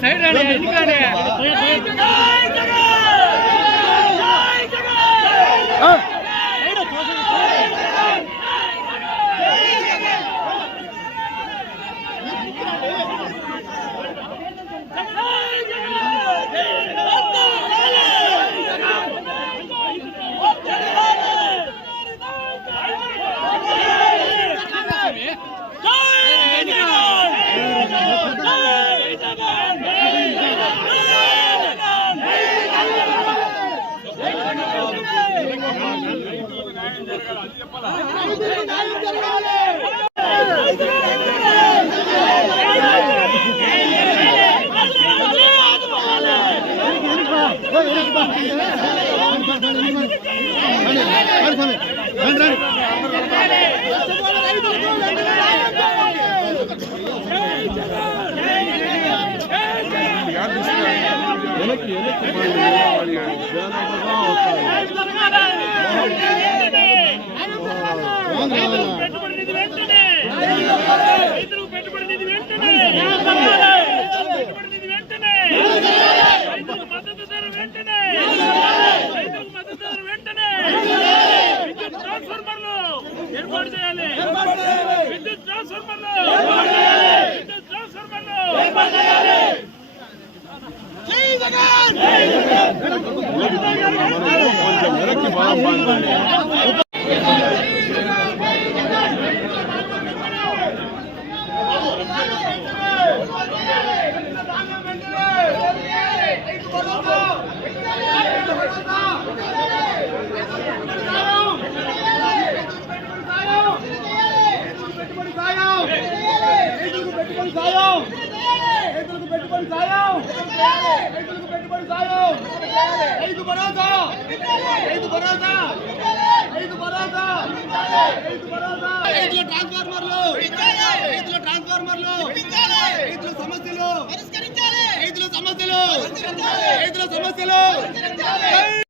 Side రండి రండి వెనక్కి పెట్టుబడి నిధి వెంటనే రైతులకు పెట్టుబడి నిధి వెంటనే! కొంచెం వెనక్కి బాగా బాగుంది పెట్టుబడి సాయం రైతులకు పెట్టుబడి సాయం సాయం రైతు భరోసా! రైతు భరోసా! రైతు భరోసా! రైతు భరోసా! రైతుల ట్రాన్స్ఫార్మర్లు! రైతుల ట్రాన్స్ఫార్మర్లు! రైతుల సమస్యలు! రైతుల సమస్యలు! రైతుల సమస్యలు!